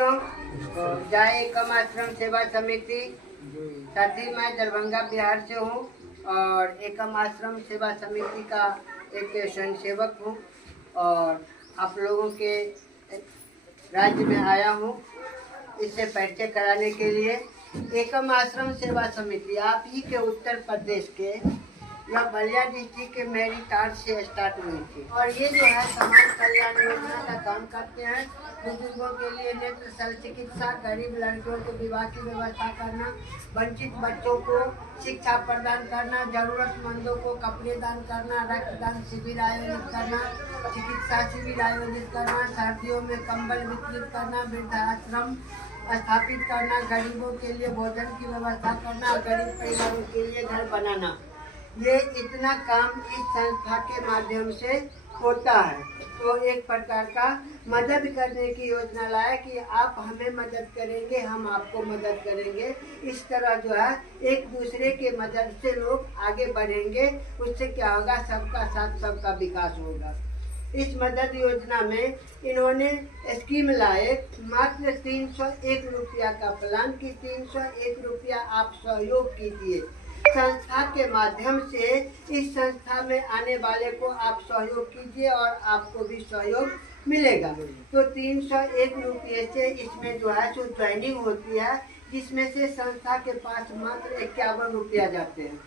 जय एकम आश्रम सेवा समिति साथी मैं दरभंगा बिहार से हूँ और एकम आश्रम सेवा समिति का एक स्वयं सेवक हूँ और आप लोगों के राज्य में आया हूँ इससे परिचय कराने के लिए। एकम आश्रम सेवा समिति आप ही के उत्तर प्रदेश के यह बलिया डिस्ट्रिक्ट के मेरीटार से स्टार्ट हुई थी और ये जो है समाज कल्याण योजना का काम करते हैं। बुजुर्गों के लिए नेत्र शल्य चिकित्सा, गरीब लड़कियों को विवाह की व्यवस्था करना, वंचित बच्चों को शिक्षा प्रदान करना, जरूरतमंदों को कपड़े दान करना, रक्तदान शिविर आयोजित करना, चिकित्सा शिविर आयोजित करना, सर्दियों में कंबल वितरित करना, वृद्धाश्रम स्थापित करना, गरीबों के लिए भोजन की व्यवस्था करना, गरीब परिवारों के लिए घर बनाना। ये इतना काम इस संस्था के माध्यम से होता है। तो एक प्रकार का मदद करने की योजना लाया कि आप हमें मदद करेंगे, हम आपको मदद करेंगे। इस तरह जो है एक दूसरे के मदद से लोग आगे बढ़ेंगे। उससे क्या होगा, सबका साथ सबका विकास होगा। इस मदद योजना में इन्होंने स्कीम लाए मात्र 301 रुपया का प्लान कि 301 रुपया आप सहयोग कीजिए। संस्था के माध्यम से इस संस्था में आने वाले को आप सहयोग कीजिए और आपको भी सहयोग मिलेगा। तो 301 रुपये से इसमें जो है जो ज्वाइनिंग होती है, जिसमें से संस्था के पास मात्र 51 रुपया जाते हैं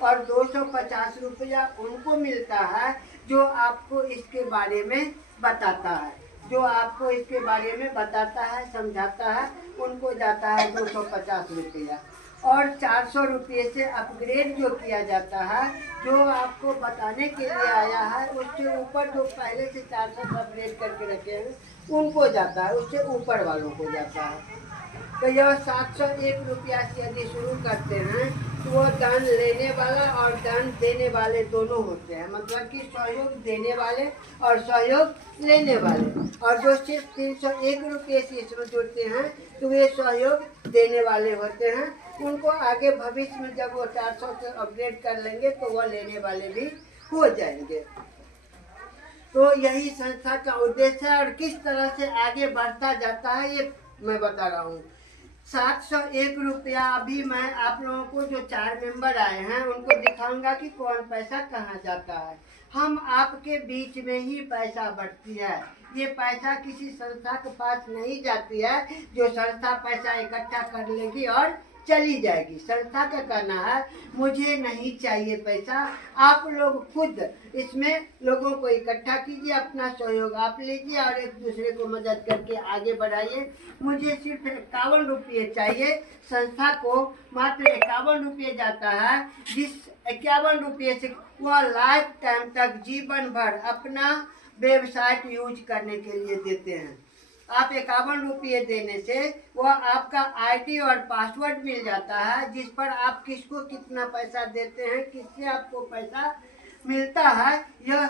और 250 रुपया उनको मिलता है जो आपको इसके बारे में बताता है। जो आपको इसके बारे में बताता है, समझाता है, उनको जाता है 250 रुपया। और 400 रुपये से अपग्रेड जो किया जाता है, जो आपको बताने के लिए आया है, उससे ऊपर जो पहले से 400 अपग्रेड करके रखे हैं उनको जाता है, उससे ऊपर वालों को जाता है। तो यह 701 रुपया से यदि शुरू करते हैं तो वो दान लेने वाला और दान देने वाले दोनों होते हैं। मतलब कि सहयोग देने वाले और सहयोग लेने वाले। और जो सिर्फ 301 रुपये से इसमें जुड़ते हैं तो वे सहयोग देने वाले होते हैं। उनको आगे भविष्य में जब वो 400 से अपग्रेड कर लेंगे तो वह लेने वाले भी हो जाएंगे। तो यही संस्था का उद्देश्य है और किस तरह से आगे बढ़ता जाता है ये मैं बता रहा हूँ। 701 रुपया अभी मैं आप लोगों को जो 4 मेंबर आए हैं उनको दिखाऊंगा कि कौन पैसा कहाँ जाता है। हम आपके बीच में ही पैसा बढ़ती है। ये पैसा किसी संस्था के पास नहीं जाती है जो संस्था पैसा इकट्ठा कर लेगी और चली जाएगी। संस्था का कहना है मुझे नहीं चाहिए पैसा, आप लोग खुद इसमें लोगों को इकट्ठा कीजिए, अपना सहयोग आप लीजिए और एक दूसरे को मदद करके आगे बढ़ाइए। मुझे सिर्फ 51 रुपये चाहिए। संस्था को मात्र 51 रुपये जाता है, जिस 51 रुपये से वह लाइफ टाइम तक जीवन भर अपना वेबसाइट यूज करने के लिए देते हैं। आप 51 रुपये देने से वह आपका आईडी और पासवर्ड मिल जाता है, जिस पर आप किसको कितना पैसा देते हैं, किससे आपको पैसा मिलता है, यह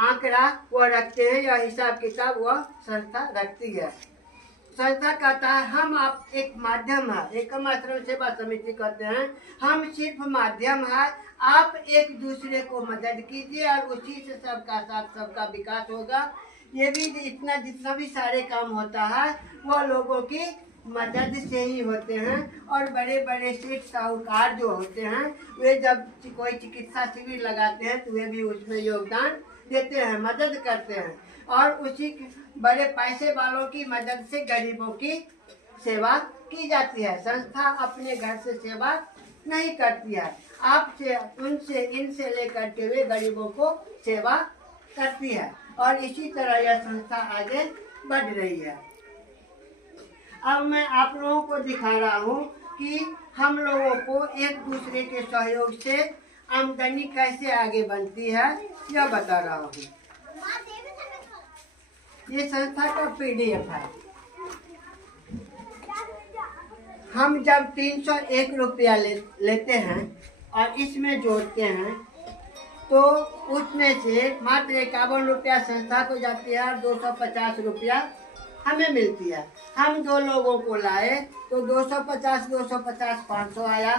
आंकड़ा वह रखते हैं, यह हिसाब किताब वह संस्था रखती है। संस्था कहता है हम आप एक माध्यम है, एकम आश्रम सेवा समिति कहते हैं हम सिर्फ माध्यम है, आप एक दूसरे को मदद कीजिए और उसी से सबका साथ सबका विकास होगा। ये भी इतना जितना भी सारे काम होता है वह लोगों की मदद से ही होते हैं। और बड़े बड़े सेठ साहूकार जो होते हैं वे जब कोई चिकित्सा शिविर लगाते हैं तो वे भी उसमें योगदान देते हैं, मदद करते हैं और उसी बड़े पैसे वालों की मदद से गरीबों की सेवा की जाती है। संस्था अपने घर से सेवा नहीं करती है, आपसे उनसे इनसे लेकर के वे गरीबों को सेवा करती है और इसी तरह यह संस्था आगे बढ़ रही है। अब मैं आप लोगों को दिखा रहा हूँ कि हम लोगों को एक दूसरे के सहयोग से आमदनी कैसे आगे बनती है, यह बता रहा हूँ। ये संस्था का PDF है। हम जब 301 रुपया लेते हैं और इसमें जोड़ते हैं तो उसमें से मात्र 51 रुपया संस्था को जाती है और 250 रुपया हमें मिलती है। हम 2 लोगों को लाए तो 250 500 आया।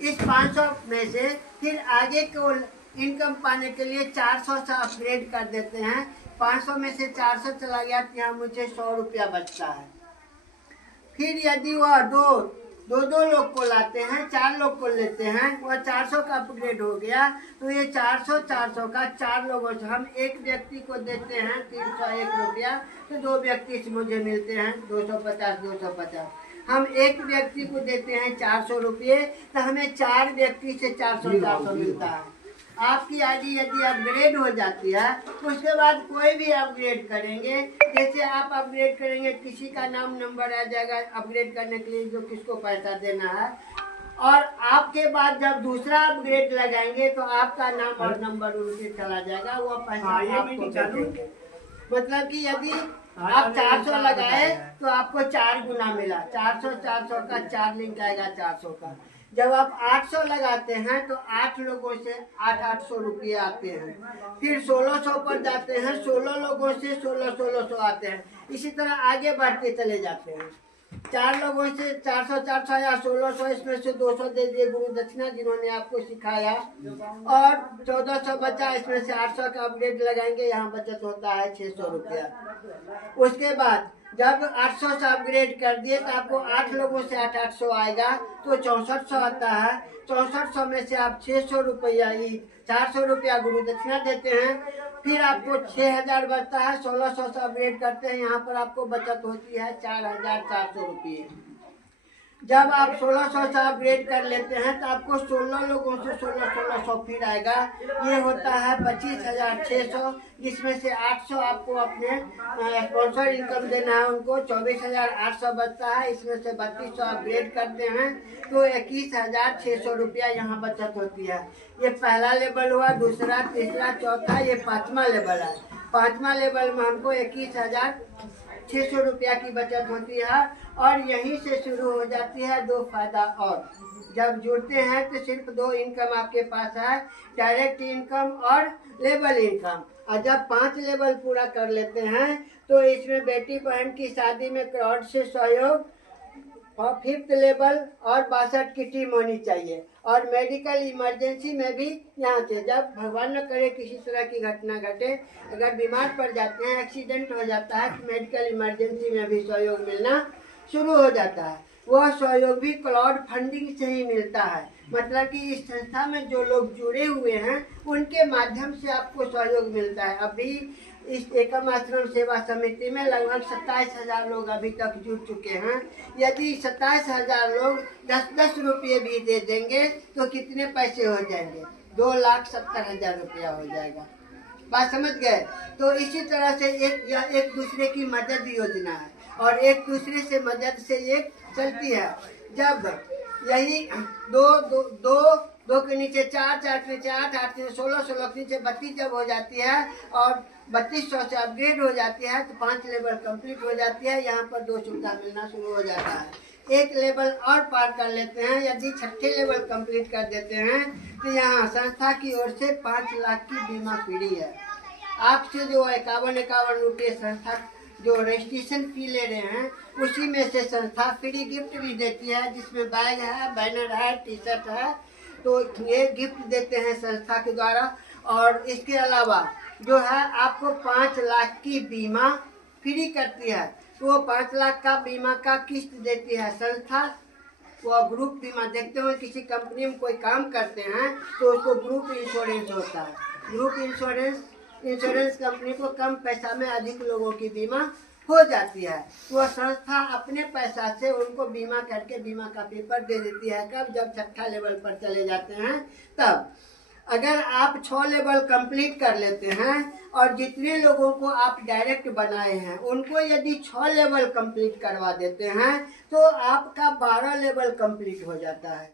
इस 500 में से फिर आगे को इनकम पाने के लिए 400 से अपग्रेड कर देते हैं। 500 में से 400 चला गया तो यहाँ मुझे 100 रुपया बचता है। फिर यदि वह दो लोग को लाते हैं, 4 लोग को लेते हैं, वह 400 का अपग्रेड हो गया। तो ये 400 का 4 लोगों से हम एक व्यक्ति को देते हैं 301 रुपया, तो 2 व्यक्ति से मुझे मिलते हैं 250। हम एक व्यक्ति को देते हैं 400 रुपये, तो हमें 4 व्यक्ति से 400 मिलता है। आपकी आईडी यदि अपग्रेड हो जाती है, उसके बाद कोई भी अपग्रेड करेंगे, जैसे आप अपग्रेड करेंगे, किसी का नाम नंबर आ जाएगा अपग्रेड करने के लिए जो किसको पैसा देना है, और आपके बाद जब दूसरा अपग्रेड लगाएंगे तो आपका नाम और नंबर उनके चला जाएगा, वो पैसा आपको देंगे। मतलब कि यदि आप 400 लगाए तो आपको 4 गुना मिला, 400 का 4 लिंक आएगा 400 का। जब आप 800 लगाते हैं तो 8 लोगों से 800 रुपये आते हैं। फिर 1600 पर जाते हैं, 16 लोगों से 1600 आते हैं। इसी तरह आगे बढ़ते चले जाते हैं। 4 लोगों से 400 या 1600, इसमें से 200 दे दिए गुरु दक्षिणा जिन्होंने आपको सिखाया, और 1400 बचा, इसमें से 800 का अपग्रेड लगाएंगे, यहाँ बचत होता है 600 रुपया। उसके बाद जब 800 से अपग्रेड कर दिए तो आपको 8 लोगों से 800 आएगा, तो 6400 आता है। 6400 में से आप 600 रुपया, 400 रुपया गुरु दक्षिणा देते हैं। फिर आपको 6000 बचता है। 1600 से अपग्रेड करते हैं, यहाँ पर आपको बचत होती है 4400 रुपये। जब आप 1600 से अपग्रेड कर लेते हैं तो आपको 16 लोगों से 1600 फिर आएगा, ये होता है 25600, जिसमें से 800 आपको अपने स्पॉन्सर इनकम देना है उनको, 24800 बचता है। इसमें से 3200 अपग्रेड करते हैं तो 21600 रुपया यहाँ बचत होती है। ये पहला लेवल हुआ, दूसरा, तीसरा, चौथा, ये 5वां लेवल है। 5वां लेवल में हमको 21600 रुपया की बचत होती है, और यहीं से शुरू हो जाती है 2 फायदा और। जब जुड़ते हैं तो सिर्फ 2 इनकम आपके पास है, डायरेक्ट इनकम और लेवल इनकम। और जब 5 लेवल पूरा कर लेते हैं तो इसमें बेटी बहन की शादी में क्राउड से सहयोग, और 5th लेवल और 62 की टीम होनी चाहिए। और मेडिकल इमरजेंसी में भी यहाँ से, जब भगवान न करे किसी तरह की घटना घटे, अगर बीमार पड़ जाते हैं, एक्सीडेंट हो जाता है, तो मेडिकल इमरजेंसी में भी सहयोग मिलना शुरू हो जाता है। वह सहयोग भी क्लाउड फंडिंग से ही मिलता है। मतलब कि इस संस्था में जो लोग जुड़े हुए हैं उनके माध्यम से आपको सहयोग मिलता है। अभी इस एकम आश्रम सेवा समिति में लगभग 27000 लोग अभी तक जुड़ चुके हैं। यदि 27000 लोग 10-10 रुपये भी दे देंगे तो कितने पैसे हो जाएंगे? 2,70,000 रुपया हो जाएगा। बात समझ गए? तो इसी तरह से एक दूसरे की मदद योजना है, और एक दूसरे से मदद से ये चलती है। जब यही दो के नीचे 4 के नीचे 8 के नीचे 16 के नीचे 32 जब हो जाती है, और 3200 से अपग्रेड हो जाती है, तो 5 लेवल कंप्लीट हो जाती है। यहाँ पर 2 सुविधा मिलना शुरू हो जाता है। एक लेवल और पार कर लेते हैं, यदि 6ठे लेवल कंप्लीट कर देते हैं तो यहाँ संस्था की ओर से 5 लाख की बीमा फ्री है। आपसे जो 51 रुपये संस्था जो रजिस्ट्रेशन फी ले रहे हैं, उसी में से संस्था फ्री गिफ्ट भी देती है, जिसमें बैग है, बैनर है, टी-शर्ट है, तो ये गिफ्ट देते हैं संस्था के द्वारा। और इसके अलावा जो है आपको 5 लाख की बीमा फ्री करती है। तो वो 5 लाख का बीमा का किस्त देती है संस्था। वो ग्रुप बीमा, देखते हो किसी कंपनी में कोई काम करते हैं तो उसको ग्रुप इंश्योरेंस होता है। ग्रुप इंश्योरेंस कंपनी को कम पैसा में अधिक लोगों की बीमा हो जाती है। वो संस्था अपने पैसा से उनको बीमा करके बीमा का पेपर दे देती है। कब? जब 6ठा लेवल पर चले जाते हैं तब। अगर आप 6 लेवल कंप्लीट कर लेते हैं, और जितने लोगों को आप डायरेक्ट बनाए हैं उनको यदि 6 लेवल कंप्लीट करवा देते हैं, तो आपका 12 लेवल कंप्लीट हो जाता है।